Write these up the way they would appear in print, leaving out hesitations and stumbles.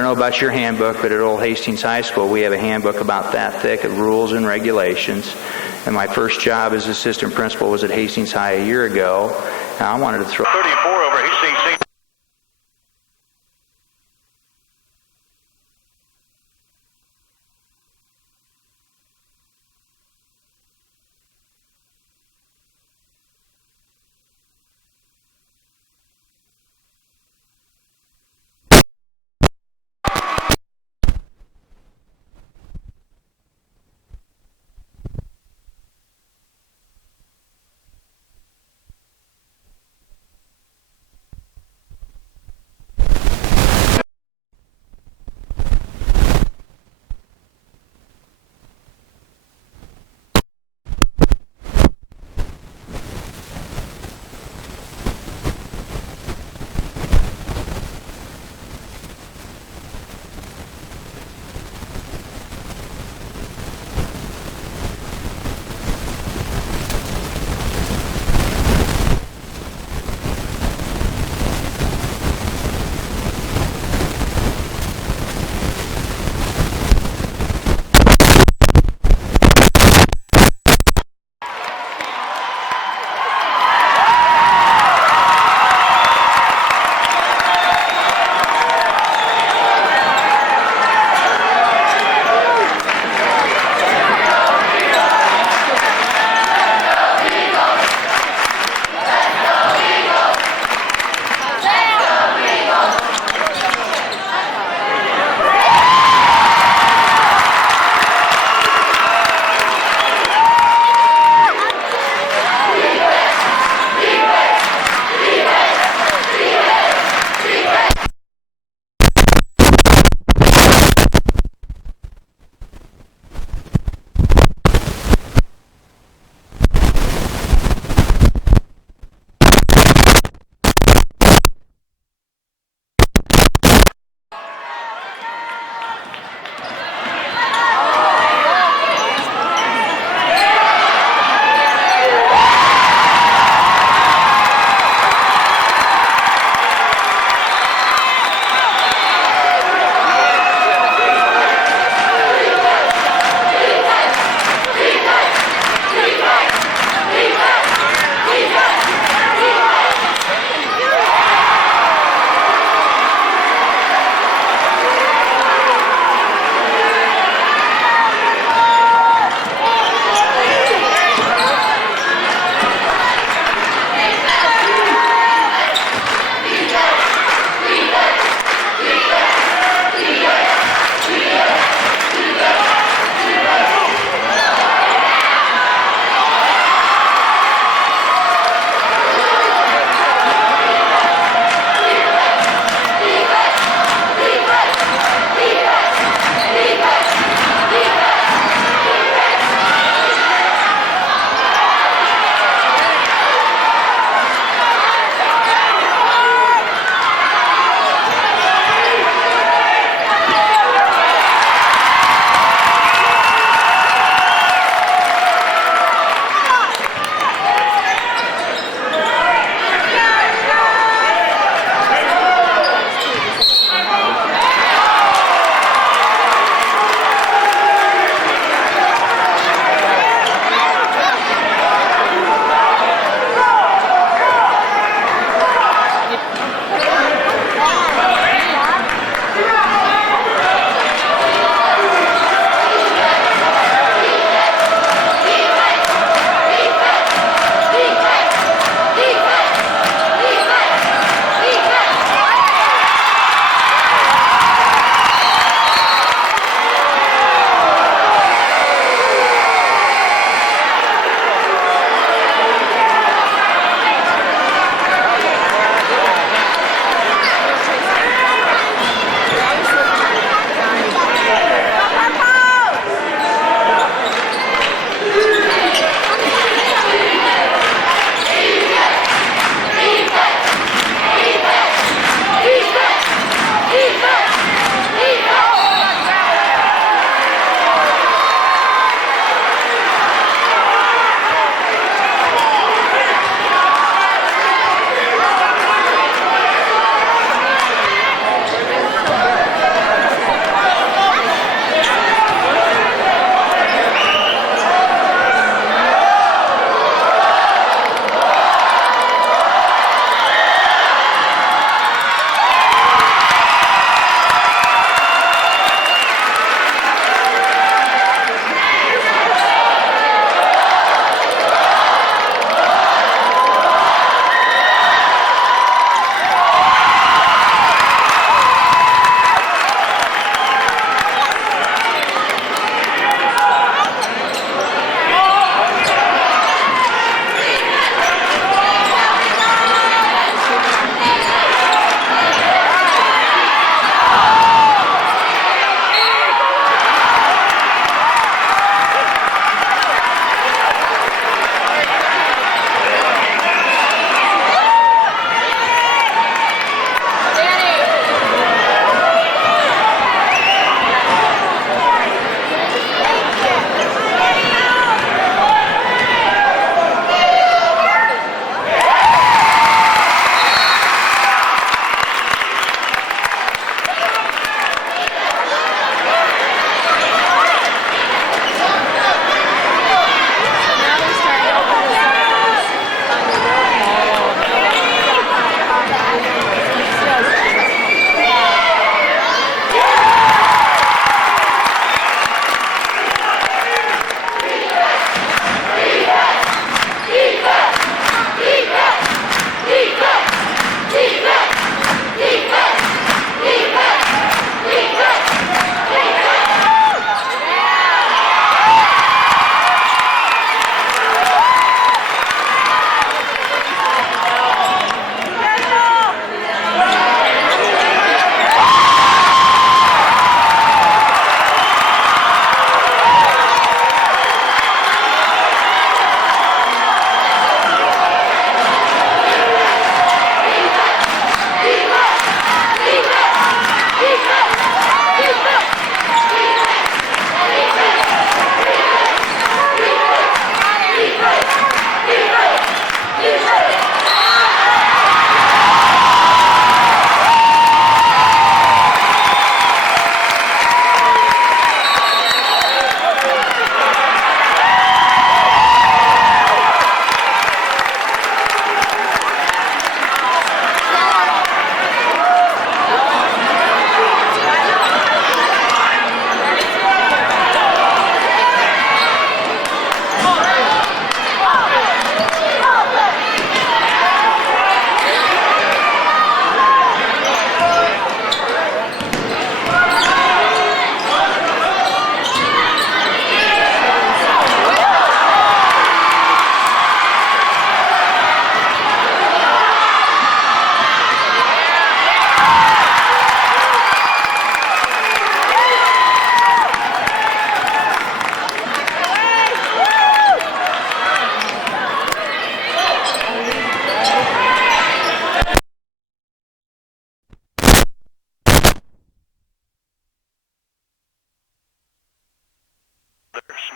I don't know about your handbook, but at Old Hastings High School, we have a handbook about that thick of rules and regulations. And my first job as assistant principal was at Hastings High a year ago. And I wanted to throw 34 over Hastings.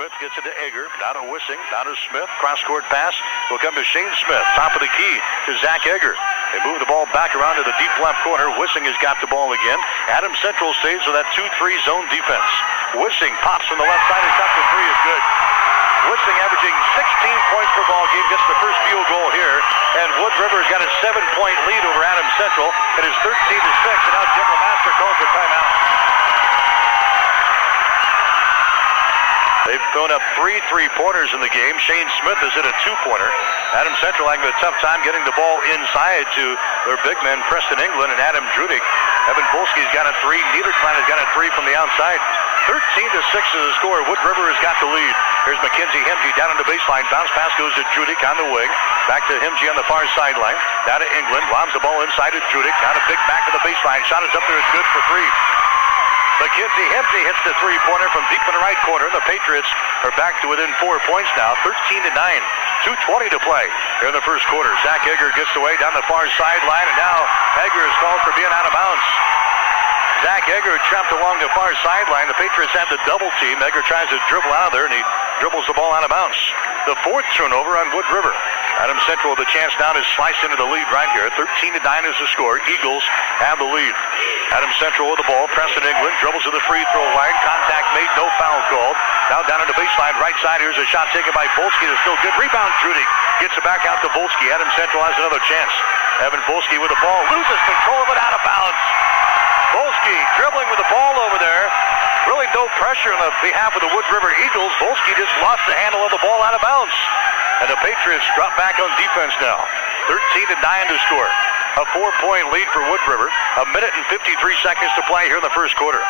Smith gets it to Egger. Down to Wissing. Down to Smith. Cross-court pass will come to Shane Smith. Top of the key to Zach Egger. They move the ball back around to the deep left corner. Wissing has got the ball again. Adams Central stays with that 2-3 zone defense. Wissing pops from the left side. His shot for three is good. Wissing averaging 16 points per ball game, gets the first field goal here. And Wood River has got a 7-point lead over Adams Central. It is 13-6, and now Jim LeMaster calls a timeout. They've thrown up 3 3-pointers in the game. Shane Smith has hit a 2-pointer. Adams Central having a tough time getting the ball inside to their big men, Preston England and Adam Drudick. Evan Polsky's got a 3. Niederklein has got a 3 from the outside. 13-6 is the score. Wood River has got the lead. Here's Mackenzie Hemge down on the baseline. Bounce pass goes to Drudick on the wing. Back to Hemge on the far sideline. Down to England. Lobs the ball inside to Drudick. Down a big back to the baseline. Shot is up there. It's good for 3. Mackenzie Hemge hits the 3-pointer from deep in the right corner. The Patriots are back to within 4 points now, 13-9. 2:20 to play here in the first quarter. Zach Egger gets away down the far sideline, and now Egger is called for being out of bounds. Zach Egger trapped along the far sideline. The Patriots have the double team. Egger tries to dribble out of there, and he dribbles the ball out of bounds. The 4th turnover on Wood River. Adams Central with a chance now to slice into the lead right here. 13-9 is the score. Eagles have the lead. Adams Central with the ball. Preston England dribbles to the free throw line. Contact made, no foul called. Now down on the baseline, right side. Here's a shot taken by Volsky. That's still good. Rebound, Drudick gets it back out to Volsky. Adams Central has another chance. Evan Volsky with the ball. Loses control of it, out of bounds. Volsky dribbling with the ball over there. Really no pressure on the behalf of the Wood River Eagles. Volsky just lost the handle of the ball out of bounds. And the Patriots drop back on defense now. 13-9 to score. A 4-point lead for Wood River. 1 minute and 53 seconds to play here in the first quarter.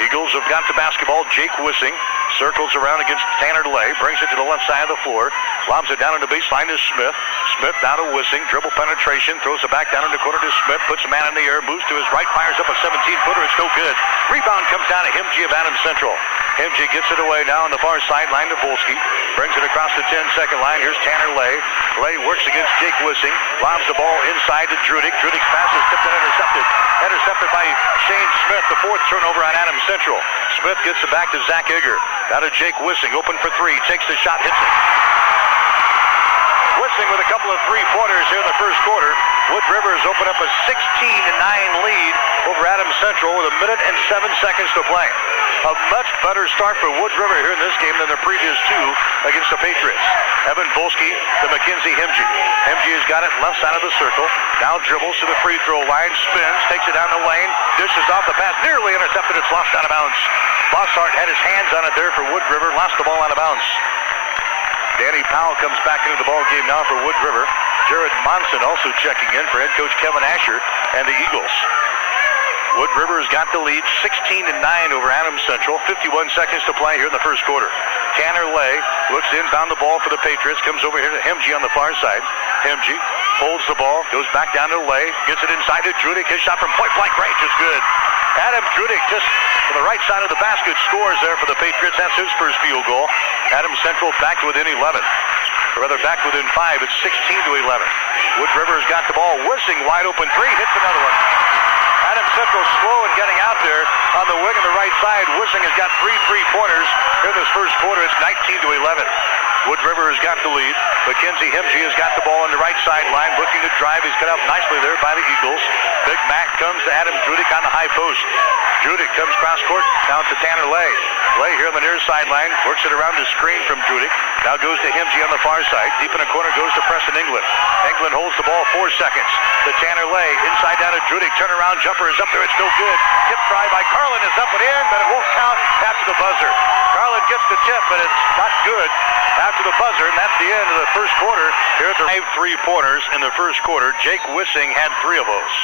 Eagles have got the basketball. Jake Wissing circles around against Tanner DeLay. Brings it to the left side of the floor. Lobs it down in the baseline to Smith. Smith down to Wissing. Dribble penetration. Throws it back down in the corner to Smith. Puts a man in the air. Moves to his right. Fires up a 17-footer. It's no good. Rebound comes down to Hemge of Adams Central. Hemge gets it away now on the far sideline to Volsky. Brings it across the 10-second line. Here's Tanner Lay. Lay works against Jake Wissing. Lobs the ball inside to Drudick. Drudick's pass is tipped and intercepted. Intercepted by Shane Smith. The 4th turnover on Adams Central. Smith gets it back to Zach Egger. Now to Jake Wissing. Open for 3. Takes the shot. Hits it. Wissing with a couple of 3-pointers here in the first quarter. Wood River has opened up a 16-9 lead over Adams Central with 1 minute and 7 seconds to play. A much better start for Wood River here in this game than the previous 2 against the Patriots. Evan Volsky to Mackenzie Hemge. Hemge has got it left side of the circle. Now dribbles to the free throw line. Spins. Takes it down the lane. Dishes off the pass. Nearly intercepted. It's lost out of bounds. Bossart had his hands on it there for Wood River. Lost the ball out of bounds. Danny Powell comes back into the ball game now for Wood River. Jared Monson also checking in for head coach Kevin Asher and the Eagles. Wood River has got the lead 16-9 over Adams Central. 51 seconds to play here in the first quarter. Tanner Lay looks inbound the ball for the Patriots. Comes over here to Hemge on the far side. Hemge holds the ball. Goes back down to Lay. Gets it inside to Drudick. His shot from point-blank range is good. Adam Drudick just from the right side of the basket scores there for the Patriots. That's his first field goal. Adams Central back to within 11. Or rather back within 5. It's 16-11. Wood River has got the ball. Wissing wide open 3. Hits another one. Adams Central slow in getting out there on the wing on the right side. Wissing has got 3 3-pointers in this first quarter. It's 19-11. Wood River has got the lead. Mackenzie Hemge has got the ball on the right sideline, looking to drive. He's cut up nicely there by the Eagles. Big Mac comes to Adam Drudick on the high post. Drudick comes cross court down to Tanner Lay. Lay here on the near sideline, works it around the screen from Drudick. Now goes to Hemge on the far side. Deep in the corner goes to Preston England. England holds the ball 4 seconds. To Tanner Lay, inside down to Drudick. Turnaround jumper is up there. It's no good. Tip try by Carlin is up and in, but it won't count after the buzzer. Carlin gets the tip, but it's not good after the buzzer, and that's the end of the first quarter. Here at the 5 3-pointers in the first quarter. Jake Wissing had 3 of those.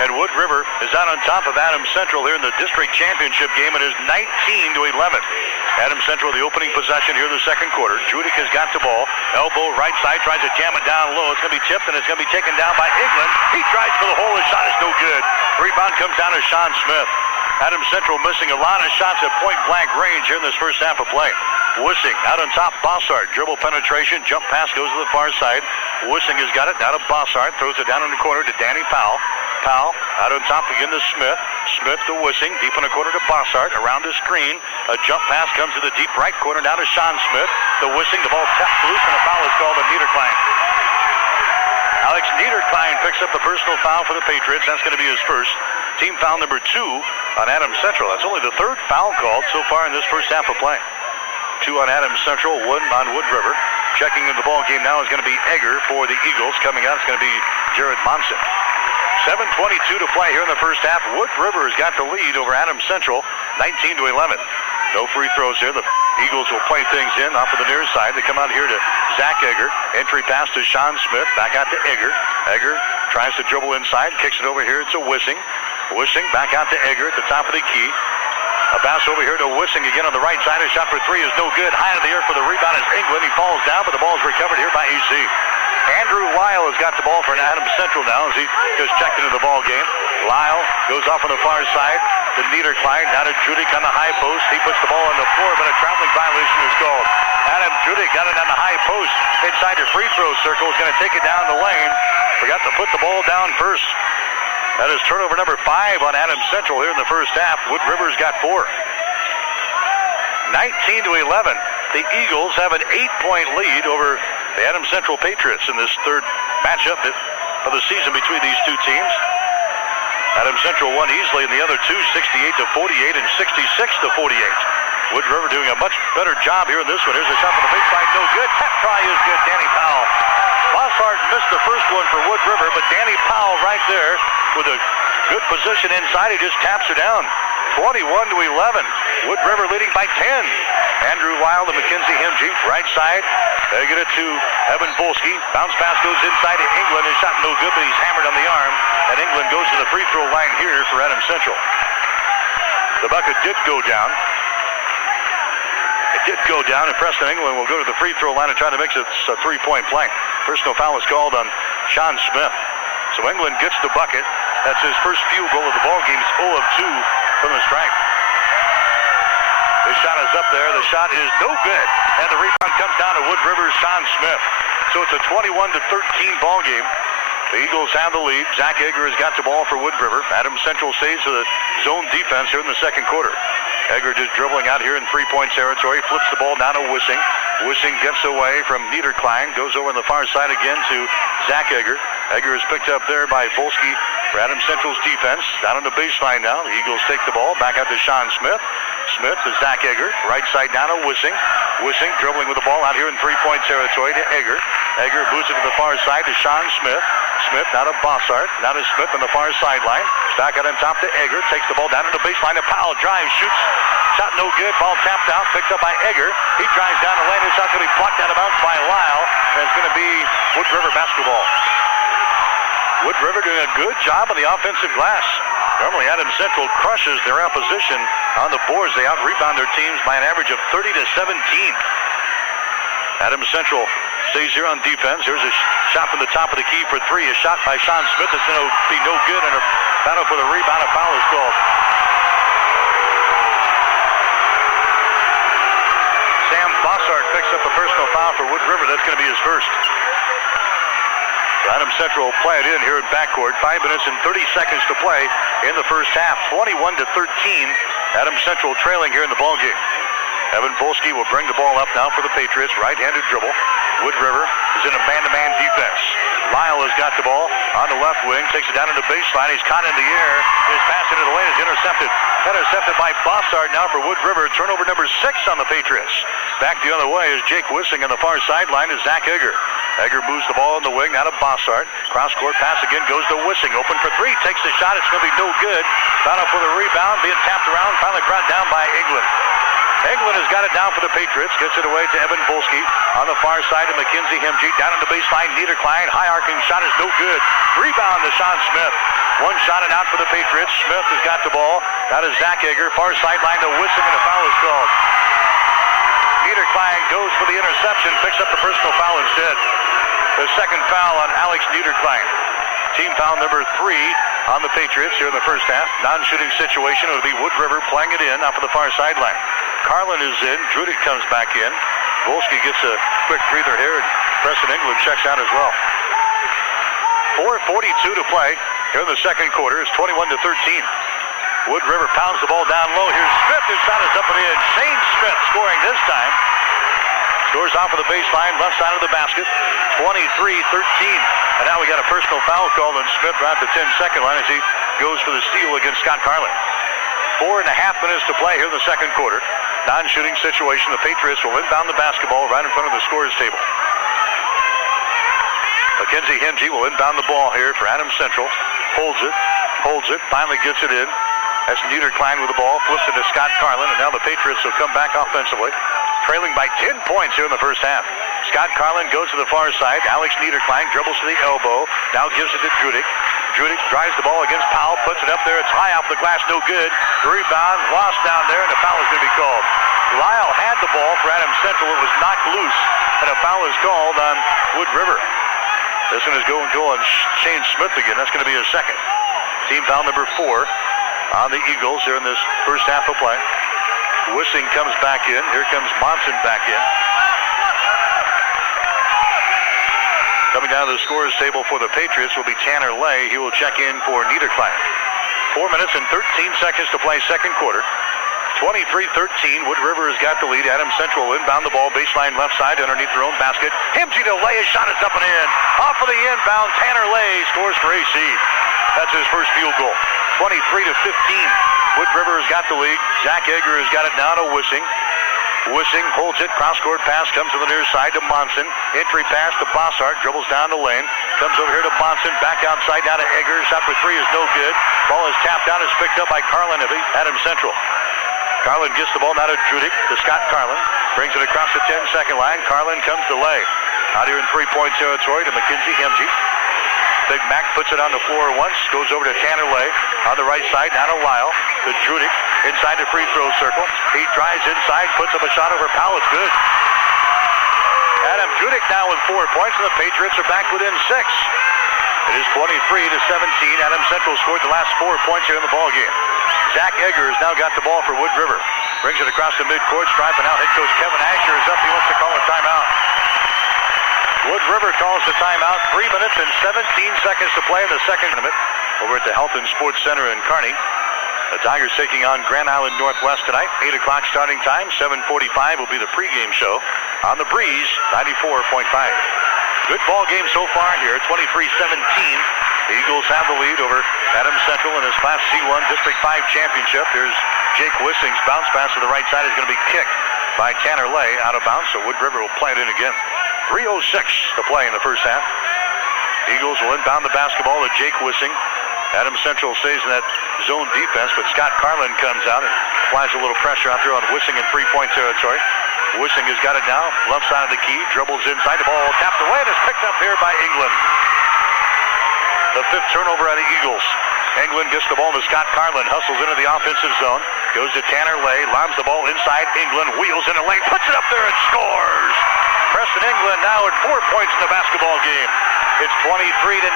And Wood River is out on top of Adams Central here in the district championship game. It is 19-11. Adams Central the opening possession here in the second quarter. Drudick has got the ball. Elbow right side, tries to jam it down low. It's going to be tipped, and it's going to be taken down by England. He tries for the hole. His shot is no good. Rebound comes down to Sean Smith. Adams Central missing a lot of shots at point-blank range here in this first half of play. Wissing out on top. Bossart dribble penetration. Jump pass goes to the far side. Wissing has got it. Now to Bossart. Throws it down in the corner to Danny Powell. Powell. Out on top again to Smith. Smith to Wissing. Deep in the corner to Bossart. Around the screen. A jump pass comes to the deep right corner. Now to Sean Smith. To Wissing. The ball tapped loose and a foul is called on Niederklein. Alex Niederklein picks up the personal foul for the Patriots. That's going to be his first. Team foul number 2 on Adams Central. That's only the third foul called so far in this first half of play. 2 on Adams Central, 1 on Wood River. Checking in the ball game now is going to be Egger for the Eagles. Coming out is going to be Jared Monson. 7:22 to play here in the first half. Wood River has got the lead over Adams Central, 19-11. No free throws here. The Eagles will play things in off of the near side. They come out here to Zach Egger. Entry pass to Sean Smith. Back out to Egger. Egger tries to dribble inside. Kicks it over here to Wissing. Wissing back out to Egger at the top of the key. A bounce over here to Wissing again on the right side. A shot for 3 is no good. High in the air for the rebound is England. He falls down, but the ball is recovered here by AC. Andrew Lyle has got the ball for Adams Central now as he just checked into the ball game. Lyle goes off on the far side to Niederklein. Down to Judik on the high post. He puts the ball on the floor, but a traveling violation is called. Adam Judik got it on the high post inside the free throw circle. Is going to take it down the lane. Forgot to put the ball down first. That is turnover number 5 on Adams Central here in the first half. Wood River's got 4. 19-11. The Eagles have an 8-point lead over the Adams Central Patriots in this third matchup of the season between these two teams. Adams Central won easily in the other two, 68-48 and 66-48. Wood River doing a much better job here in this one. Here's a shot from the baseline, no good. Tap try is good, Danny Powell. Bossart missed the first one for Wood River, but Danny Powell right there with a good position inside. He just taps her down. 21-11. Wood River leading by 10. Andrew Lyle to Mackenzie Hemge, right side. They get it to Evan Volsky. Bounce pass goes inside to England. His shot no good, but he's hammered on the arm. And England goes to the free throw line here for Adams Central. The bucket did go down. It did go down, and Preston England will go to the free throw line and try to make it a 3-point play. Personal foul is called on Sean Smith. So England gets the bucket. That's his first field goal of the ball game. It's 0 of 2 from the stripe. His shot is up there. The shot is no good. And the rebound comes down to Wood River's Sean Smith. So it's a 21-13 ball game. The Eagles have the lead. Zach Egger has got the ball for Wood River. Adams Central stays to the zone defense here in the second quarter. Egger just dribbling out here in 3-point territory. Flips the ball down to Wissing. Wissing gets away from Niederklein. Goes over on the far side again to Zach Egger. Egger is picked up there by Volsky for Adams Central's defense. Down on the baseline now. The Eagles take the ball. Back out to Sean Smith. Smith to Zach Egger. Right side down to Wissing. Wissing dribbling with the ball out here in 3-point territory to Egger. Egger moves it to the far side to Sean Smith. Smith now to Bossart. Now to Smith on the far sideline. Back out on top to Egger. Takes the ball down to the baseline. A Powell drives, shoots. Shot no good. Ball tapped out. Picked up by Egger. He drives down the lane. His shot's going to be blocked out of bounds by Lyle. And it's going to be Wood River basketball. Wood River doing a good job on the offensive glass. Normally Adams Central crushes their opposition on the boards. They out-rebound their teams by an average of 30-17. Adams Central stays here on defense. Here's a shot from the top of the key for 3. A shot by Sean Smith that's going to be no good, and a battle for the rebound. A foul is called. Sam Bossart picks up the personal foul for Wood River. That's going to be his first. Adams Central will play it in here in backcourt. 5 minutes and 30 seconds to play in the first half. 21-13. Adams Central trailing here in the ballgame. Evan Volsky will bring the ball up now for the Patriots. Right-handed dribble. Wood River is in a man-to-man defense. Lyle has got the ball on the left wing. Takes it down to the baseline. He's caught in the air. His pass into the lane is intercepted. Intercepted by Bossart now for Wood River. Turnover number 6 on the Patriots. Back the other way is Jake Wissing on the far sideline is Zach Egger. Egger moves the ball in the wing, now to Bossart. Cross-court pass again goes to Wissing. Open for 3. Takes the shot. It's going to be no good. Battle for the rebound. Being tapped around. Finally brought down by England. England has got it down for the Patriots. Gets it away to Evan Volsky. On the far side to Mackenzie Hemge. Down on the baseline. Niederklein. High arcing shot is no good. Rebound to Sean Smith. One shot and out for the Patriots. Smith has got the ball. That is Zach Egger. Far sideline to Wissing, and a foul is called. Niederklein goes for the interception. Picks up the personal foul instead. The second foul on Alex Niederklein. Team foul number 3 on the Patriots here in the first half. Non-shooting situation. It'll be Wood River playing it in off of the far sideline. Carlin is in. Drudick comes back in. Volsky gets a quick breather here, and Preston England checks out as well. 4:42 to play here in the second quarter. It's 21-13. Wood River pounds the ball down low. Here's Smith. His shot is up and in. Shane Smith scoring this time. Scores off of the baseline, left side of the basket. 23-13. And now we got a personal foul called on Smith right at the 10-second line as he goes for the steal against Scott Carlin. 4.5 minutes to play here in the second quarter. Non-shooting situation. The Patriots will inbound the basketball right in front of the scorer's table. Mackenzie Hemge will inbound the ball here for Adams Central. Holds it, finally gets it in. That's Niederklein with the ball, flips it to Scott Carlin, and now the Patriots will come back offensively, trailing by 10 points here in the first half. Scott Carlin goes to the far side. Alex Niederklein dribbles to the elbow, now gives it to Judik. Judik drives the ball against Powell, puts it up there. It's high off the glass, no good. The rebound, lost down there, and a foul is going to be called. Lyle had the ball for Adams Central. It was knocked loose, and a foul is called on Wood River. This one is going on Shane Smith again. That's going to be his second. Team foul number 4 on the Eagles here in this first half of play. Wissing comes back in. Here comes Monson back in. Coming down to the scorer's table for the Patriots will be Tanner Lay. He will check in for Niederklein. 4 minutes and 13 seconds to play second quarter. 23-13. Wood River has got the lead. Adams Central will inbound the ball baseline left side underneath their own basket. Hemge to Lay. His shot is up and in. Off of the inbound. Tanner Lay scores for AC. That's his first field goal. 23-15. Wood River has got the lead. Zach Egger has got it now to Wissing. Wissing holds it. Cross-court pass comes to the near side to Monson. Entry pass to Bossart. Dribbles down the lane. Comes over here to Monson. Back outside down to Egger. Shot for 3 is no good. Ball is tapped out. It's picked up by Carlin of Adams Central. Carlin gets the ball now to Judik, to Scott Carlin. Brings it across the 10-second line. Carlin comes to Lay. Out here in three-point territory to Mackenzie Hemge. Big Mac puts it on the floor once. Goes over to Tanner Lay. On the right side, now to Lyle. To Judik. Inside the free throw circle. He drives inside. Puts up a shot over Powell. It's good. Adam Judik now with 4 points. And the Patriots are back within 6. It is 23-17. Adams Central scored the last 4 points here in the ballgame. Zach Egger has now got the ball for Wood River. Brings it across the midcourt stripe, and now head coach Kevin Asher is up. He wants to call a timeout. Wood River calls the timeout. 3 minutes and 17 seconds to play in the second tournament over at the Health and Sports Center in Kearney. The Tigers taking on Grand Island Northwest tonight. 8 o'clock starting time. 7:45 will be the pregame show on the Breeze 94.5. Good ball game so far here. 23-17. The Eagles have the lead over Adams Central in his Class C1 District 5 championship. Here's Jake Wissing's bounce pass to the right side is going to be kicked by Tanner Lay out of bounds, so Wood River will play it in again. 3:06 to play in the first half. Eagles will inbound the basketball to Jake Wissing. Adams Central stays in that zone defense, but Scott Carlin comes out and applies a little pressure out there on Wissing in three-point territory. Wissing has got it now, left side of the key, dribbles inside, the ball tapped away, and it's picked up here by England. The 5th turnover on the Eagles. England gets the ball to Scott Carlin, hustles into the offensive zone, goes to Tanner Lay, lobs the ball inside England, wheels in the lane, puts it up there and scores! Preston England now at 4 points in the basketball game. It's 23-19.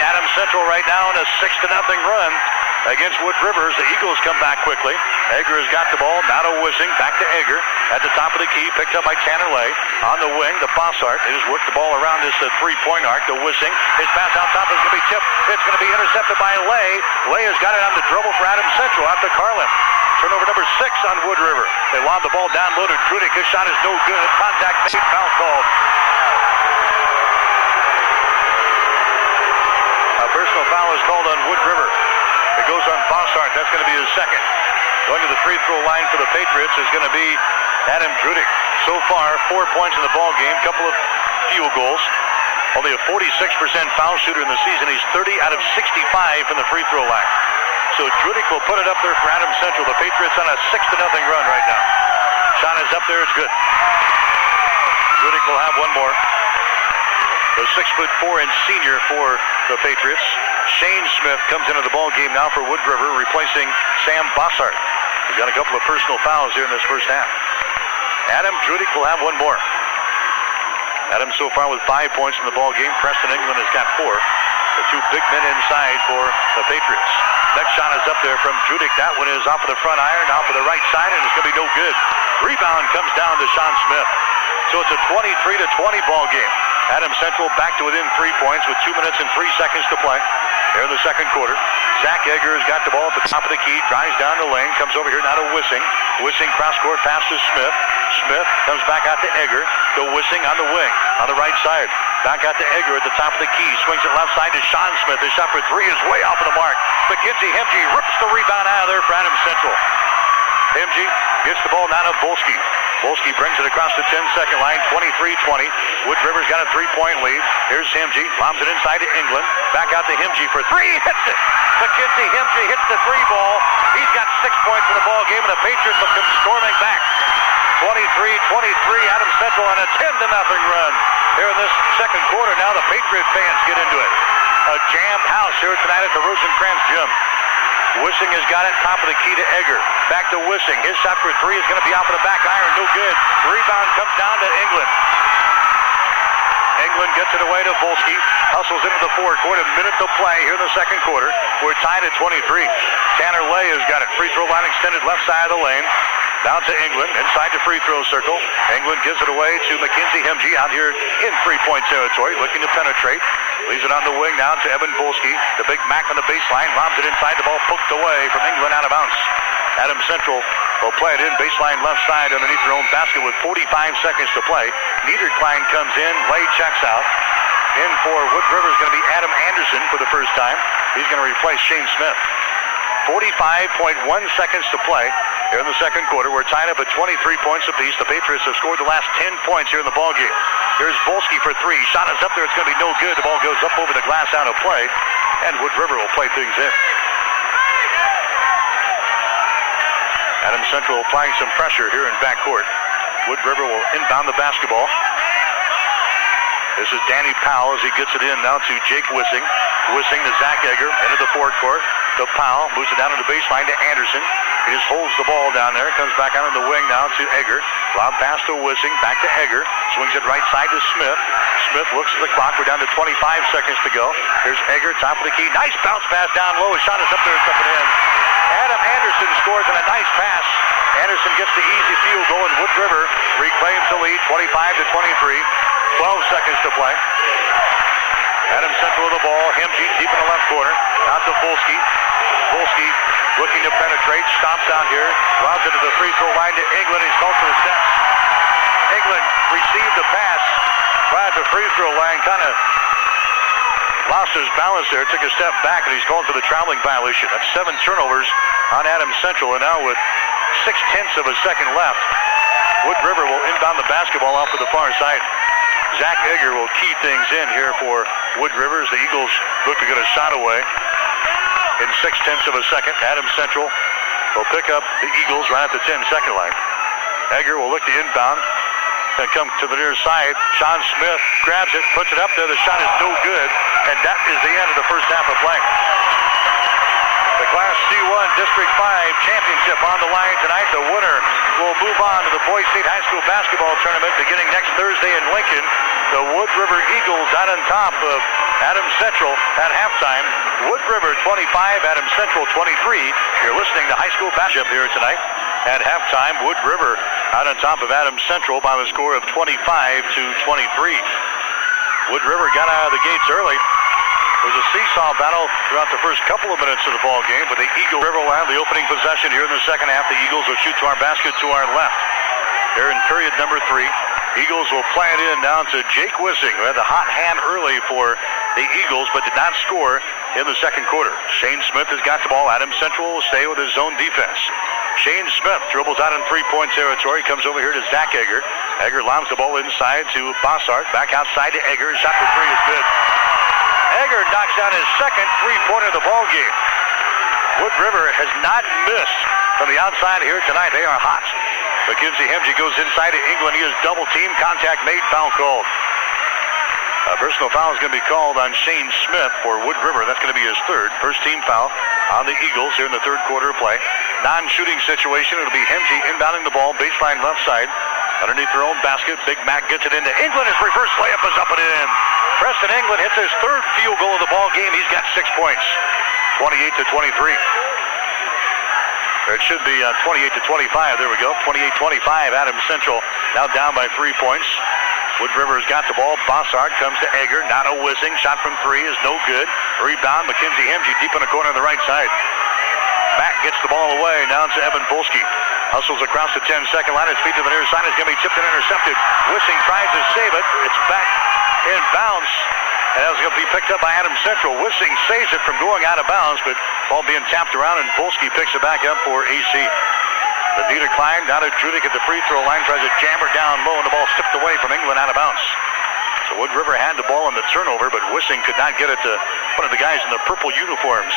Adams Central right now in a 6-0 run against Wood River. The Eagles come back quickly. Egger has got the ball, now to Wissing, back to Egger at the top of the key, picked up by Tanner Lay. On the wing, the Bossart has worked the ball around this three-point arc to Wissing. His pass out top is going to be tipped. It's going to be intercepted by Lay. Lay has got it on the dribble for Adams Central after Carlin. Turnover number 6 on Wood River. They lob the ball down low to Trudick. His shot is no good. Contact made, foul called. A personal foul is called on Wood River. It goes on Bossart. That's going to be his second. Going to the free throw line for the Patriots is going to be Adam Trudick. So far, 4 points in the ball game, couple of field goals. Only a 46% foul shooter in the season. He's 30 out of 65 from the free throw line. So Trudick will put it up there for Adams Central. The Patriots on a 6-0 run right now. Shot is up there. It's good. Trudick will have one more. The 6'4" senior for the Patriots. Shane Smith comes into the ball game now for Wood River, replacing Sam Bossart. He's got a couple of personal fouls here in this first half. Adam Trudick will have one more. Adam so far with 5 points in the ball game. Preston England has got 4. The 2 big men inside for the Patriots. Next shot is up there from Judik. That one is off of the front iron, off of the right side, and it's going to be no good. Rebound comes down to Sean Smith. So it's a 23-20 ball game. Adams Central back to within 3 points with 2 minutes and 3 seconds to play. here in the second quarter. Zach Egger has got the ball at the top of the key, drives down the lane, comes over here now to Wissing. Wissing cross-court pass to Smith. Smith comes back out to Egger. To Wissing on the wing, on the right side. Back out to Egger at the top of the key. Swings it left side to Sean Smith. His shot for three is way off of the mark. Mackenzie Hemge rips the rebound out of there for Adams Central. Hemge gets the ball now to Volsky. Volsky brings it across the 10-second line, 23-20. Wood River's got a three-point lead. Here's Hemge, bombs it inside to England. Back out to Hemge for three, hits it. Mackenzie Hemge hits the three ball. He's got 6 points in the ball game, and the Patriots will come storming back. 23-23, Adams Central on a 10-0 run. Here in this second quarter, now the Patriot fans get into it. A jammed house here tonight at the Rosencrantz Gym. Wissing has got it, top of the key to Egger. Back to Wissing. His shot for three is going to be off of the back iron. No good. Rebound comes down to England. England gets it away to Volsky. Hustles into the forecourt. A minute to play here in the second quarter. We're tied at 23. Tanner Lay has got it. Free throw line extended left side of the lane. Down to England, inside the free throw circle. England gives it away to Mackenzie Hemge out here in three-point territory, looking to penetrate. Leaves it on the wing now to Evan Volsky. The Big Mac on the baseline, lobs it inside, the ball poked away from England out of bounds. Adams Central will play it in, baseline left side underneath their own basket with 45 seconds to play. Niederklein comes in, Lay checks out. In for Wood River is going to be Adam Anderson for the first time. He's going to replace Shane Smith. 45.1 seconds to play here in the second quarter. We're tied up at 23 points apiece. The Patriots have scored the last 10 points here in the ballgame. Here's Volsky for three. Shot is up there. It's going to be no good. The ball goes up over the glass out of play, and Wood River will play things in. Adams Central applying some pressure here in backcourt. Wood River will inbound the basketball. This is Danny Powell as he gets it in now to Jake Wissing. Wissing to Zach Egger into the forecourt. To Powell, moves it down to the baseline to Anderson. He just holds the ball down there. Comes back out on the wing now to Egger. Lob pass to Wissing. Back to Egger. Swings it right side to Smith. Smith looks at the clock. We're down to 25 seconds to go. Here's Egger, top of the key. Nice bounce pass down low. His shot is up there. It's up and in. Adam Anderson scores on a nice pass. Anderson gets the easy field goal, and Wood River reclaims the lead, 25-23. 12 seconds to play. Adams Central with the ball. Hemge deep in the left corner. Out to Volsky. Volsky looking to penetrate. Stops down here. Lobs it to the free throw line to England. He's called for the steps. England received the pass right at the free throw line. Kind of lost his balance there. Took a step back, and he's called for the traveling violation. That's 7 turnovers on Adams Central. And now with 0.6 of a second left, Wood River will inbound the basketball off to the far side. Zach Egger will key things in here for Wood River as the Eagles look to get a shot away. In 0.6 of a second, Adams Central will pick up the Eagles right at the 10-second line. Egger will look to inbound and come to the near side. Sean Smith grabs it, puts it up there. The shot is no good, and that is the end of the first half of play. The Class C1 District 5 Championship on the line tonight. The winner will move on to the Boise State High School Basketball Tournament beginning next Thursday in Lincoln. The Wood River Eagles out on top of Adams Central at halftime. Wood River 25, Adams Central 23. You're listening to High School Basketball here tonight. At halftime, Wood River out on top of Adams Central by the score of 25-23. Wood River got out of the gates early. It was a seesaw battle throughout the first couple of minutes of the ball game, but the Eagle River will have the opening possession here in the second half. The Eagles will shoot to our basket to our left. They're in period number 3. Eagles will play it in down to Jake Wissing, who had the hot hand early for the Eagles, but did not score in the second quarter. Shane Smith has got the ball. Adams Central will stay with his zone defense. Shane Smith dribbles out in three-point territory, comes over here to Zach Egger. Egger lobs the ball inside to Bossart. Back outside to Egger. Shot for three is good. Egger knocks down his second three-pointer of the ball game. Wood River has not missed from the outside here tonight. They are hot. Mackenzie Hemge goes inside to England. He is double-teamed. Contact made. Foul called. A personal foul is going to be called on Shane Smith for Wood River. That's going to be his third. First team foul on the Eagles here in the third quarter of play. Non-shooting situation. It'll be Hemge inbounding the ball. Baseline left side. Underneath their own basket. Big Mac gets it into England. His reverse layup is up and in. Preston England hits his third field goal of the ball game. He's got 6 points. 28-23. It should be 28-25. There we go. 28-25. Adams Central now down by 3 points. Wood River has got the ball. Bossart comes to Egger. Now to Wissing. Shot from three is no good. Rebound, Mackenzie Hemge deep in the corner on the right side. Mack gets the ball away. Now to Evan Volsky. Hustles across the 10-second line. His feet to the near side. It's going to be tipped and intercepted. Wissing tries to save it. It's back in bounds. And that was going to be picked up by Adam Central. Wissing saves it from going out of bounds, but ball being tapped around, and Volsky picks it back up for AC. The Niederklein down to Judik at the free throw line, tries to jam her down low, and the ball stripped away from England out of bounds. So Wood River had the ball in the turnover, but Wissing could not get it to one of the guys in the purple uniforms.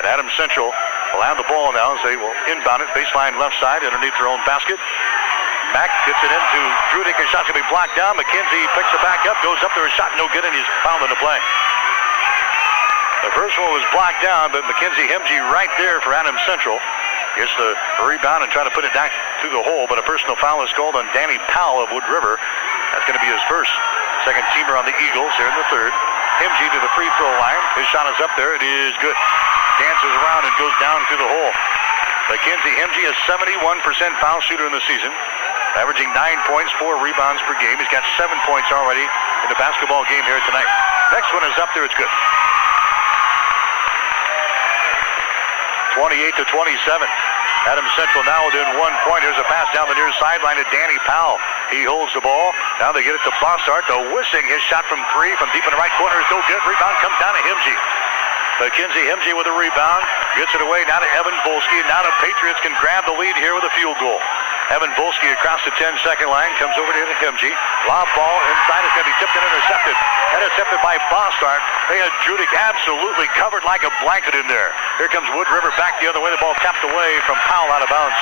And Adam Central will have the ball now as they will inbound it, baseline left side, underneath their own basket. Mack gets it into Judik. His shot's going to be blocked down. McKenzie picks it back up, goes up there, a shot no good, and he's fouled in the play. The first one was blocked down, but Mackenzie Hemge right there for Adam Central. Gets the rebound and try to put it back to the hole, but a personal foul is called on Danny Powell of Wood River. That's going to be his first. Second teamer on the Eagles here in the third. Hemge to the free throw line. His shot is up there. It is good. Dances around and goes down through the hole. Mackenzie Hemge is 71% foul shooter in the season, averaging 9 points, 4 rebounds per game. He's got 7 points already in the basketball game here tonight. Next one is up there. It's good. 28-27. Adam Central now within 1 point. Here's a pass down the near sideline to Danny Powell. He holds the ball. Now they get it to Bossart. To Wissing. His shot from three from deep in the right corner is no good. Rebound comes down to Hemge. Mackenzie Hemge with a rebound. Gets it away now to Evan Volsky. Now the Patriots can grab the lead here with a field goal. Evan Volsky across the 10-second line. Comes over here to Hemge. Lob ball inside. It's going to be tipped and intercepted. Intercepted by Bossart. They had Judik absolutely covered like a blanket in there. Here comes Wood River back the other way. The ball tapped away from Powell out of bounds.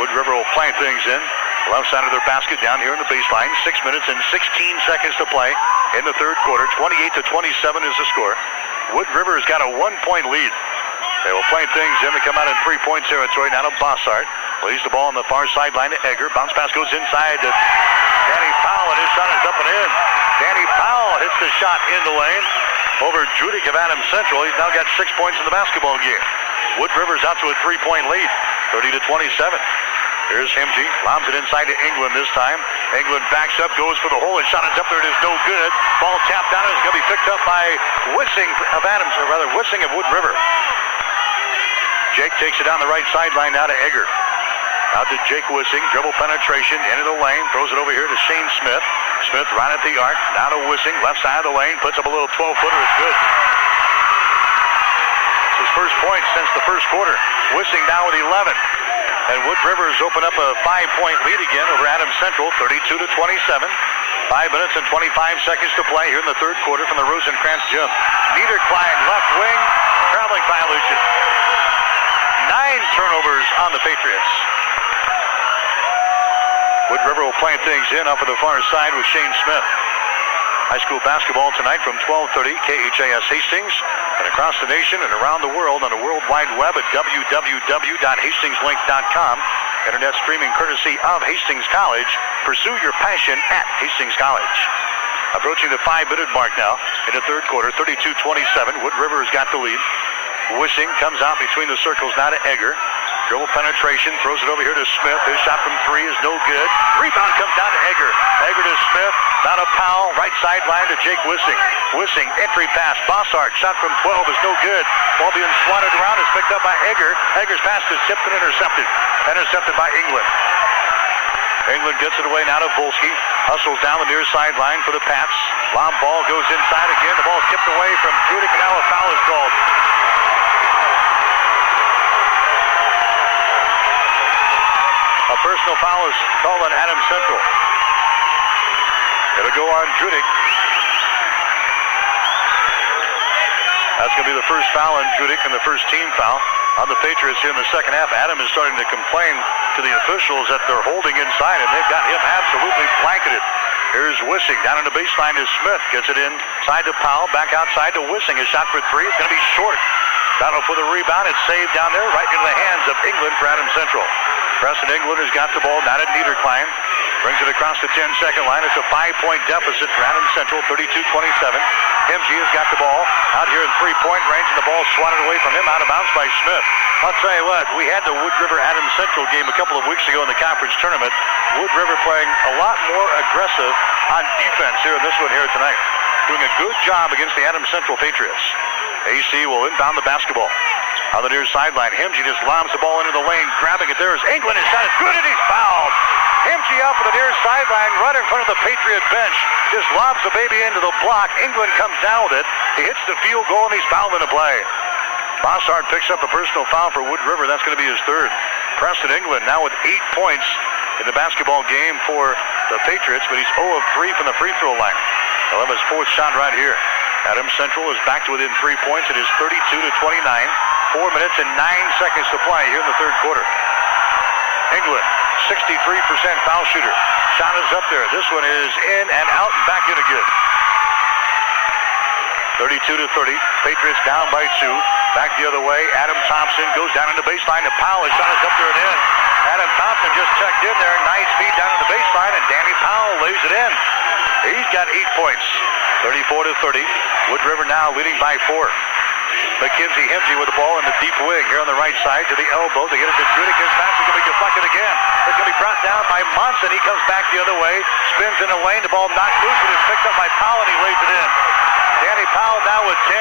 Wood River will plant things in. Left side of their basket down here in the baseline. 6 minutes and 16 seconds to play in the third quarter. 28-27 is the score. Wood River has got a 1-point lead. They will play things in. They come out in 3-point territory. Now to Bossart. Leads the ball on the far sideline to Egger. Bounce pass goes inside to Danny Powell, and his shot is up and in. Danny Powell hits the shot in the lane over Judik of Adam Central. He's now got 6 points in the basketball game. Wood River's out to a 3-point lead, 30-27. Here's Hemge, lobs it inside to England this time. England backs up, goes for the hole. His shot is up there. It is no good. Ball tapped down. It's going to be picked up by Wissing of Adams, or rather Wissing of Wood River. Jake takes it down the right sideline now to Egger. Out to Jake Wissing, dribble penetration into the lane, throws it over here to Shane Smith. Smith right at the arc, now to Wissing, left side of the lane, puts up a little 12-footer. It's good. It's his first point since the first quarter. Wissing now with 11. And Wood River's open up a 5-point lead again over Adams Central, 32-27. 5 minutes and 25 seconds to play here in the third quarter from the Rosencrantz gym. Niederklein, left wing, traveling violation. 9 turnovers on the Patriots. Wood River will play things in off of the far side with Shane Smith. High school basketball tonight from 12:30, KHAS Hastings, and across the nation and around the world on the World Wide Web at www.hastingslink.com. Internet streaming courtesy of Hastings College. Pursue your passion at Hastings College. Approaching the 5-minute mark now in the third quarter, 32-27. Wood River has got the lead. Wissing comes out between the circles now to Egger. Dribble penetration, throws it over here to Smith. His shot from three is no good. Rebound comes down to Egger. Egger to Smith, down to Powell, right sideline to Jake Wissing. Wissing, entry pass, Bossart, shot from 12 is no good. Ball being swatted around, is picked up by Egger. Egger's pass is tipped and intercepted. Intercepted by England. England gets it away now to Volsky. Hustles down the near sideline for the Pats. Lob ball goes inside again. The ball tipped away from Judik, and now a foul is called. A personal foul is called on Adam Central. It'll go on Judik. That's going to be the first foul on Judik and the first team foul on the Patriots here in the second half. Adam is starting to complain to the officials that they're holding inside, and they've got him absolutely blanketed. Here's Wissing down in the baseline to Smith. Gets it inside to Powell. Back outside to Wissing. His shot for three is going to be short. Battle for the rebound. It's saved down there right into the hands of England for Adam Central. Preston England has got the ball down at Niederklein. Brings it across the 10-second line. It's a 5-point deficit for Adam Central, 32-27. Hemge has got the ball out here in 3-point range, and the ball swatted away from him out of bounds by Smith. I'll tell you what, we had the Wood River Adams Central game a couple of weeks ago in the conference tournament. Wood River playing a lot more aggressive on defense here in this one here tonight. Doing a good job against the Adams Central Patriots. AC will inbound the basketball. On the near sideline, Hemge just lobs the ball into the lane, grabbing it. There's England. His shot is good, and he's fouled. Hemge out for the near sideline, right in front of the Patriot bench. Just lobs the baby into the block. England comes down with it. He hits the field goal, and he's fouled in the play. Bossard picks up a personal foul for Wood River. That's going to be his third. Preston England now with 8 points in the basketball game for the Patriots, but he's 0 of 3 from the free throw line. He'll have his fourth shot right here. Adams Central is back to within 3 points. It is 32-29. 4 minutes and 9 seconds to play here in the third quarter. England, 63% foul shooter. Shot is up there. This one is in and out and back in again. 32-30. Patriots down by 2. Back the other way. Adam Thompson goes down in the baseline to Powell. His shot is up there and in. Adam Thompson just checked in there. Nice feed down in the baseline, and Danny Powell lays it in. He's got 8 points. 34-30. Wood River now leading by 4. Mackenzie Hemge with the ball in the deep wing here on the right side to the elbow. They get it to Judick. His pass is going to be deflected again. It's going to be brought down by Monson. He comes back the other way. Spins in the lane. The ball knocked loose, and it's picked up by Powell, and he lays it in. Danny Powell now with 10.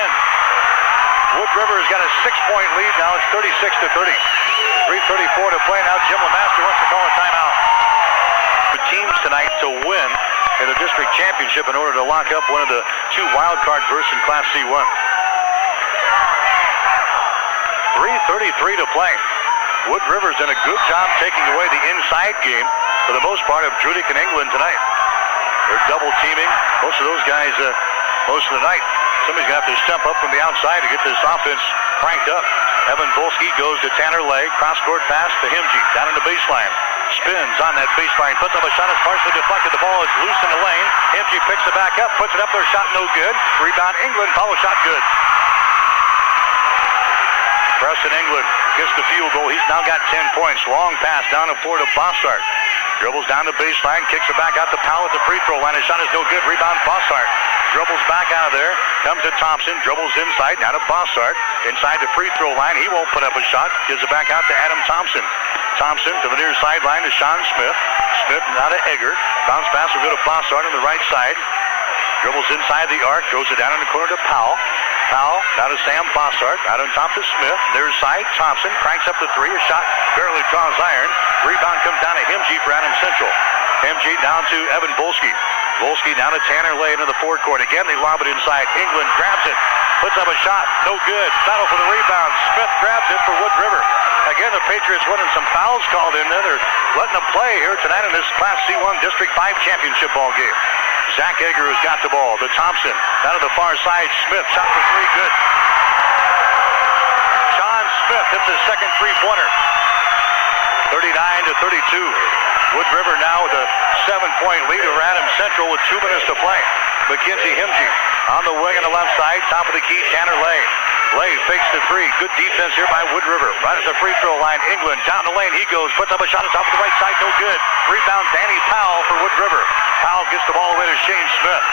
Wood River has got a 6-point lead now. It's 36-30. 3:34 to play now. Jim LeMaster wants to call a timeout. The teams tonight to win in the district championship in order to lock up one of the 2 wild card berths in Class C1. 3:33 to play. Wood River's done a good job taking away the inside game for the most part of Judick and England tonight. They're double teaming most of those guys most of the night. Somebody's going to have to step up from the outside to get this offense cranked up. Evan Volsky goes to Tanner Lay. Cross-court pass to Hemge. Down in the baseline. Spins on that baseline. Puts up a shot. It's partially deflected. The ball is loose in the lane. Hemge picks it back up. Puts it up there. Shot no good. Rebound England. Follow shot good. Preston England gets the field goal. He's now got 10 points. Long pass down the floor to Bossart. Dribbles down the baseline. Kicks it back out to Powell at the free throw line. His shot is no good. Rebound Bossart. Dribbles back out of there. Comes to Thompson. Dribbles inside. Now to Bossart. Inside the free throw line. He won't put up a shot. Gives it back out to Adam Thompson. Thompson to the near sideline to Sean Smith. Smith now to Egger. Bounce pass will go to Bossart on the right side. Dribbles inside the arc. Throws it down in the corner to Powell. Powell now to Sam Bossart. Out on top to Smith. Near side. Thompson cranks up the 3. A shot barely draws iron. Rebound comes down to Hemge for Adams Central. Hemge down to Evan Volsky. Volsky down to Tanner Lay into the forecourt. Again, they lob it inside. England grabs it. Puts up a shot. No good. Battle for the rebound. Smith grabs it for Wood River. Again, the Patriots winning some fouls called in there. They're letting them play here tonight in this Class C1 District 5 championship ball game. Zach Egger has got the ball. To Thompson. Down to the far side. Smith. Shot for 3. Good. Sean Smith hits his second three-pointer. 39-32. Wood River now with a 7-point lead over Adams Central with 2 minutes to play. Mackenzie Hemge on the wing on the left side. Top of the key, Tanner Lay. Lay fakes the 3. Good defense here by Wood River. Right at the free throw line. England down the lane. He goes. Puts up a shot at top of the right side. No good. Rebound Danny Powell for Wood River. Powell gets the ball away to Shane Smith.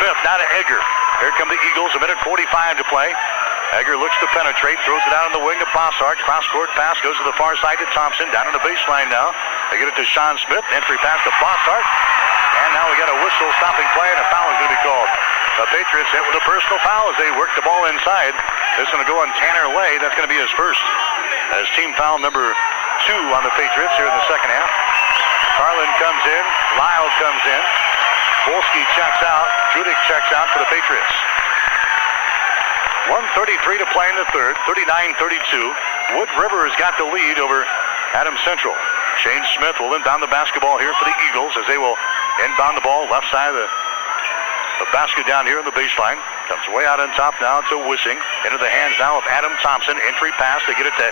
Smith now to Egger. Here come the Eagles. 1:45 to play. Egger looks to penetrate, throws it out on the wing to Bossart. Cross-court pass goes to the far side to Thompson. Down on the baseline now. They get it to Sean Smith. Entry pass to Bossart. And now we got a whistle stopping play, and a foul is going to be called. The Patriots hit with a personal foul as they work the ball inside. This is going to go on Tanner Lay. That's going to be his first. As team foul number 2 on the Patriots here in the second half. Carlin comes in. Lyle comes in. Volsky checks out. Judick checks out for the Patriots. 1:33 to play in the third. 39-32. Wood River has got the lead over Adams Central. Shane Smith will inbound the basketball here for the Eagles as they will inbound the ball left side of the basket down here in the baseline. Comes way out on top now to Wissing. Into the hands now of Adam Thompson. Entry pass. They get it to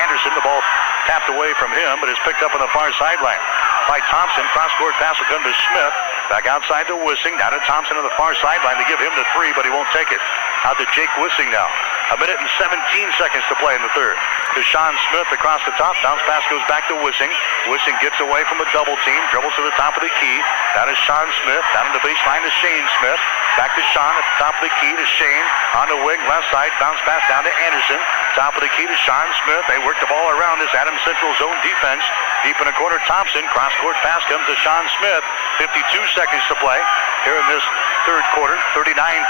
Anderson. The ball tapped away from him, but is picked up on the far sideline by Thompson. Cross-court pass will come to Smith. Back outside to Wissing. Down to Thompson on the far sideline. They give him the 3, but he won't take it. Out to Jake Wissing now. 1 minute and 17 seconds to play in the third. To Sean Smith across the top. Bounce pass goes back to Wissing. Wissing gets away from a double team. Dribbles to the top of the key. Down to Sean Smith. Down in the baseline to Shane Smith. Back to Sean at the top of the key to Shane. On the wing, left side. Bounce pass down to Anderson. Top of the key to Sean Smith. They work the ball around this Adams Central zone defense. Deep in the corner, Thompson. Cross-court pass comes to Sean Smith. 52 seconds to play here in this third quarter. 39-32.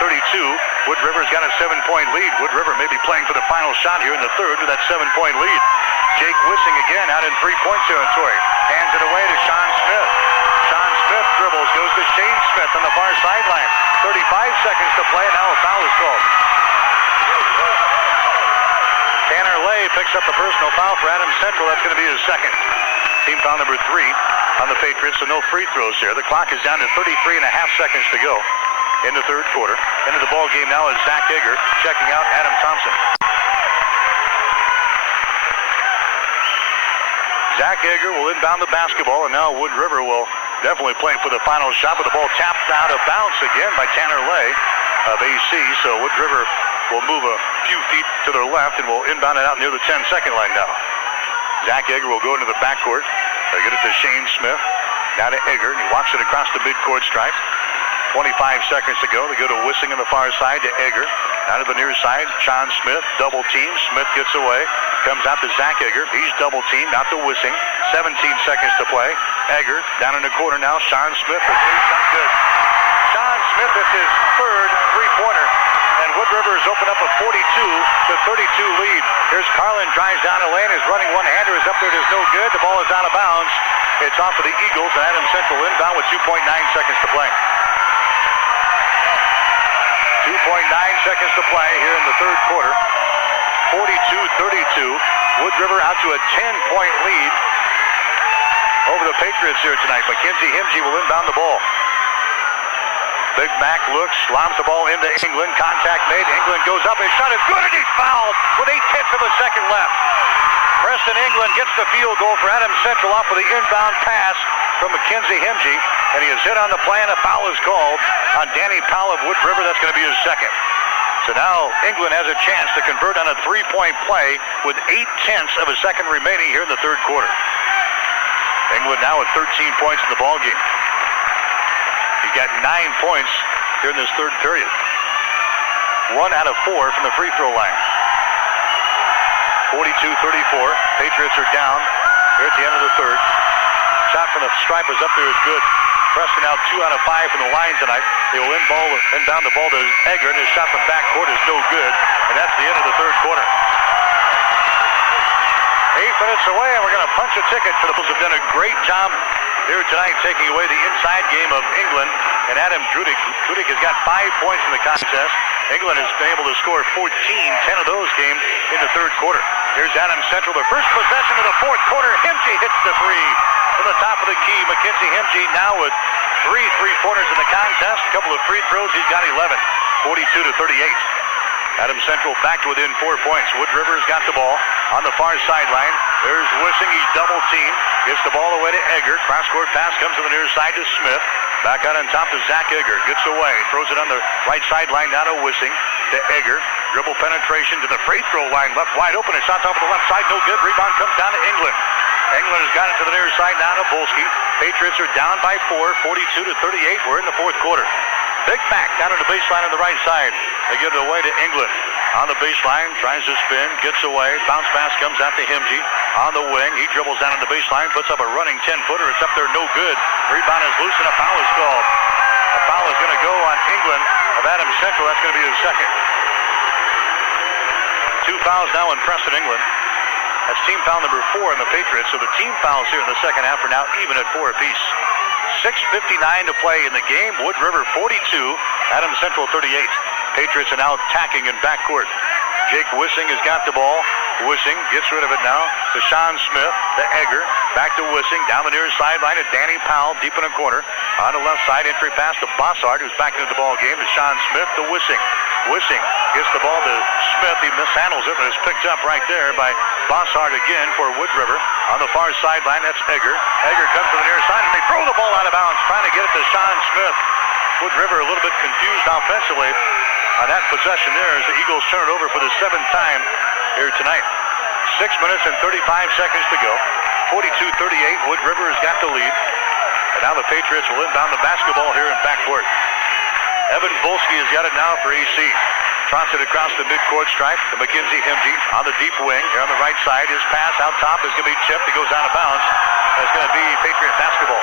Wood River's got a 7-point lead. Wood River may be playing for the final shot here in the third with that 7-point lead. Jake Wissing again out in 3-point territory. Hands it away to Sean Smith. Sean Smith dribbles, goes to Shane Smith on the far sideline. 35 seconds to play, and now a foul is called. Tanner Lay picks up the personal foul for Adams Central. That's going to be his second. Team foul number 3 on the Patriots, so no free throws here. The clock is down to 33.5 seconds to go in the third quarter. Into the ball game now is Zach Egger checking out Adam Thompson. Zach Egger will inbound the basketball, and now Wood River will definitely play for the final shot, but the ball tapped out of bounds again by Tanner Lay of AC, so Wood River will move a few feet to their left and will inbound it out near the 10-second line now. Zach Egger will go into the backcourt. They get it to Shane Smith. Now to Egger, and he walks it across the midcourt stripe. 25 seconds to go. They go to Wissing on the far side to Egger. Down to the near side, Sean Smith, double team. Smith gets away. Comes out to Zach Egger. He's double teamed. Out to Wissing. 17 seconds to play. Egger down in the corner now. Sean Smith for three. Shot good. Sean Smith is his third three-pointer. And Wood River has opened up a 42-32 lead. Here's Carlin, drives down the lane. His running one-hander is up there. It is no good. The ball is out of bounds. It's off for the Eagles. And Adams Central inbound with 2.9 seconds to play. 2.9 seconds to play here in the third quarter. 42-32. Wood River out to a 10-point lead over the Patriots here tonight. Mackenzie Hemge will inbound the ball. Big Mac looks, lobs the ball into England. Contact made. England goes up. His shot is good, and he's fouled with 8 tenths of a second left. Preston England gets the field goal for Adams Central off of the inbound pass from Mackenzie Hemge, and he is hit on the play, and a foul is called on Danny Powell of Wood River. That's going to be his second. So now England has a chance to convert on a three-point play with 8 tenths of a second remaining here in the third quarter. England now with 13 points in the ballgame. He's got 9 points here in this third period. 1 out of 4 from the free throw line. 42-34. Patriots are down here at the end of the third. Shot from the stripe is up there is good. Preston out 2 out of 5 from the line tonight. They will inbound the ball to Egger, and his shot from backcourt is no good. And that's the end of the third quarter. 8 minutes away, and we're going to punch a ticket for the Bulls. Have done a great job here tonight taking away the inside game of England. And Adam Drudick has got 5 points in the contest. England has been able to score 14, 10 of those came in the third quarter. Here's Adams Central, their first possession of the fourth quarter. Hemge hits the three from the top of the key. Mackenzie Hemge now with 3 three-pointers in the contest. A couple of free throws. He's got 11, 42-38. Adams Central back to within 4 points. Wood River's got the ball on the far sideline. There's Wissing. He's double teamed. Gets the ball away to Egger. Cross-court pass comes to the near side to Smith. Back out on top to Zach Egger. Gets away. Throws it on the right sideline down to Wissing. To Egger. Dribble penetration to the free throw line. Left wide open. A shot off the left side. No good. Rebound comes down to England. England has got it to the near side down to Volsky. Patriots are down by 4, 42-38. We're in the fourth quarter. Big Mac down on the baseline on the right side. They give it away to England. On the baseline, tries to spin, gets away. Bounce pass comes out to Hemge. On the wing, he dribbles down on the baseline, puts up a running 10-footer. It's up there, no good. Rebound is loose, and a foul is called. A foul is going to go on England of Adams Central. That's going to be his second. 2 fouls now in Preston England. That's team foul number 4 in the Patriots. So the team fouls here in the second half are now even at 4 apiece. 6:59 to play in the game. Wood River 42, Adams Central 38. Patriots are now attacking in backcourt. Jake Wissing has got the ball. Wissing gets rid of it now to Sean Smith, to Egger, back to Wissing, down the near sideline to Danny Powell, deep in the corner. On the left side, entry pass to Bossard, who's back into the ball game, to Sean Smith, to Wissing. Wissing gets the ball to Smith. He mishandles it, but it's picked up right there by Bossard again for Wood River. On the far sideline, that's Egger. Egger comes to the near side, and they throw the ball out of bounds, trying to get it to Sean Smith. Wood River a little bit confused offensively on that possession there as the Eagles turn it over for the 7th time here tonight. 6 minutes and 35 seconds to go. 42-38. Wood River has got the lead. And now the Patriots will inbound the basketball here in backcourt. Evan Volsky has got it now for AC. Trots it across the midcourt stripe to Mackenzie Hemge on the deep wing. Here on the right side, his pass out top is going to be chipped. It goes out of bounds. That's going to be Patriot basketball.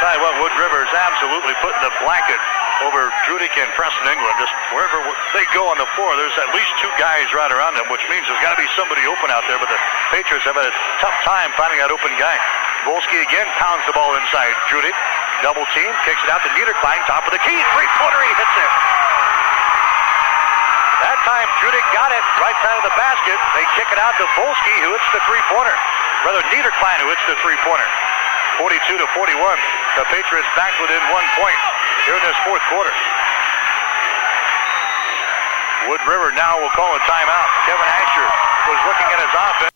Tell you what, Wood River is absolutely putting the blanket over Judic and Preston England. Just wherever they go on the floor, there's at least two guys right around them, which means there's got to be somebody open out there, but the Patriots have had a tough time finding that open guy. Volsky again pounds the ball inside. Judic, double team, kicks it out to Niederklein, top of the key, three-pointer, he hits it. That time, Judic got it right side of the basket. They kick it out to Volsky, who hits the three-pointer. Rather, Niederklein, who hits the three-pointer. 42-41. The Patriots back within 1 point here in this fourth quarter. Wood River now will call a timeout. Kevin Asher was looking at his offense.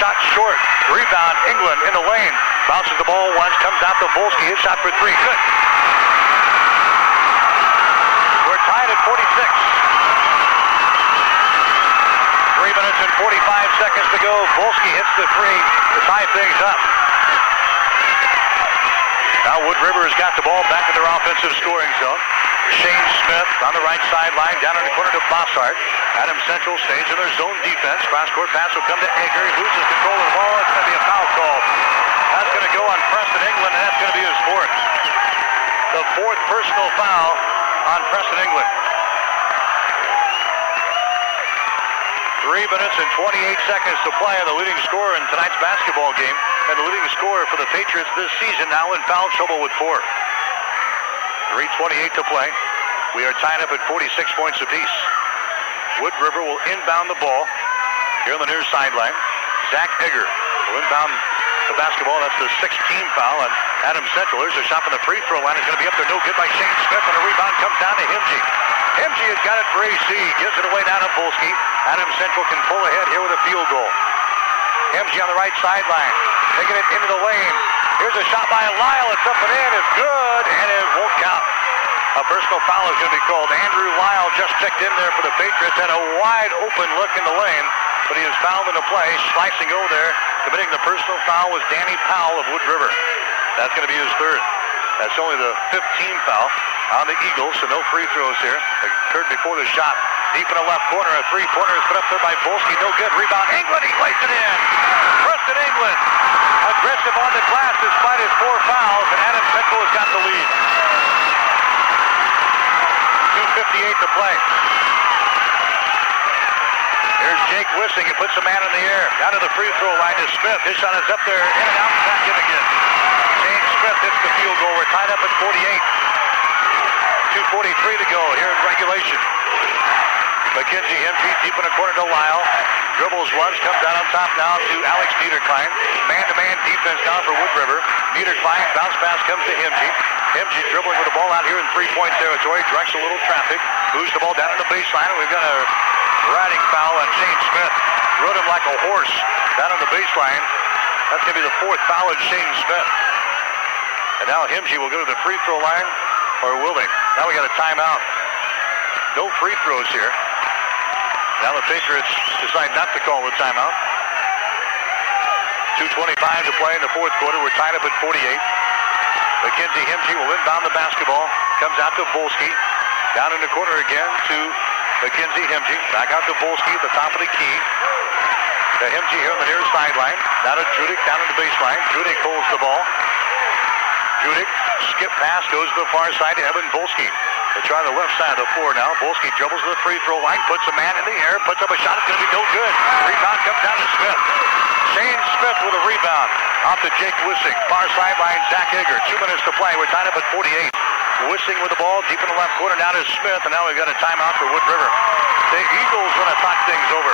Shot short. Rebound, England in the lane. Bounces the ball once, comes out to Volsky. His shot for three. Good. We're tied at 46. 3 minutes and 45 seconds to go. Volsky hits the three to tie things up. Now Wood River has got the ball back in their offensive scoring zone. Shane Smith on the right sideline, down in the corner to Bossart. Adams Central stays in their zone defense. Cross-court pass will come to Egger. He loses control of the ball. It's going to be a foul call. That's going to go on Preston England, and that's going to be his fourth. The fourth personal foul on Preston England. 3 minutes and 28 seconds to play, and the leading scorer in tonight's basketball game, and the leading scorer for the Patriots this season, now in foul trouble with 4. 3:28 to play. We are tied up at 46 points apiece. Wood River will inbound the ball here on the near sideline. Zach Egger will inbound the basketball. That's the 6th team foul on Adams Central. There's a shot from the free throw line. It's going to be up there. No good by Shane Smith, and a rebound comes down to Hemge. Hemge has got it for AC. Gives it away down to Volsky. Adams Central can pull ahead here with a field goal. Hemge on the right sideline. Taking it into the lane. Here's a shot by Lyle. It's up and in. It's good, and it won't count. A personal foul is going to be called. Andrew Lyle just checked in there for the Patriots. Had a wide open look in the lane, but he is fouled into play. Slicing over there, committing the personal foul was Danny Powell of Wood River. That's going to be his third. That's only the 15th foul on the Eagles, so no free throws here. It occurred before the shot Deep in the left corner, a three-pointer is put up there by Volsky. No good. Rebound. England, he lays it in. Preston England, aggressive on the glass despite his 4 fouls, and Adam Central has got the lead. 2:58 to play. Here's Jake Wissing. He puts a man in the air. Down to the free throw line is Smith. His shot is up there, in and out, back in again. Shane Smith hits the field goal. We're tied up at 48. 2:43 to go here in regulation. Mackenzie Hemke deep in the corner to Lyle. Dribbles once, comes down on top now to Alex Niederklein. Man-to-man defense now for Wood River. Niederklein, bounce pass comes to Hemke. Hemke dribbling with the ball out here in three-point territory. Directs a little traffic. Moves the ball down to the baseline. And we've got a riding foul on Shane Smith. Rode him like a horse down on the baseline. That's going to be the 4th foul on Shane Smith. And now Hemke will go to the free throw line, or will they? Now we got a timeout. No free throws here. Now the Patriots decide not to call the timeout. 2:25 to play in the 4th quarter. We're tied up at 48. Mackenzie Hemke will inbound the basketball. Comes out to Volsky. Down in the corner again to Mackenzie Hemke. Back out to Volsky at the top of the key. To Hemke here on the near sideline. Down to Judik, down in the baseline. Judik holds the ball. Judik, skip pass, goes to the far side to Evan Volsky. They try the left side of the floor now. Volsky dribbles to the free throw line, puts a man in the air, puts up a shot. It's going to be no good. Rebound comes down to Smith. Shane Smith with a rebound. Off to Jake Wissing. Far sideline, Zach Egger. 2 minutes to play. We're tied up at 48. Wissing with the ball deep in the left corner. Down to Smith, and now we've got a timeout for Wood River. The Eagles want to talk things over.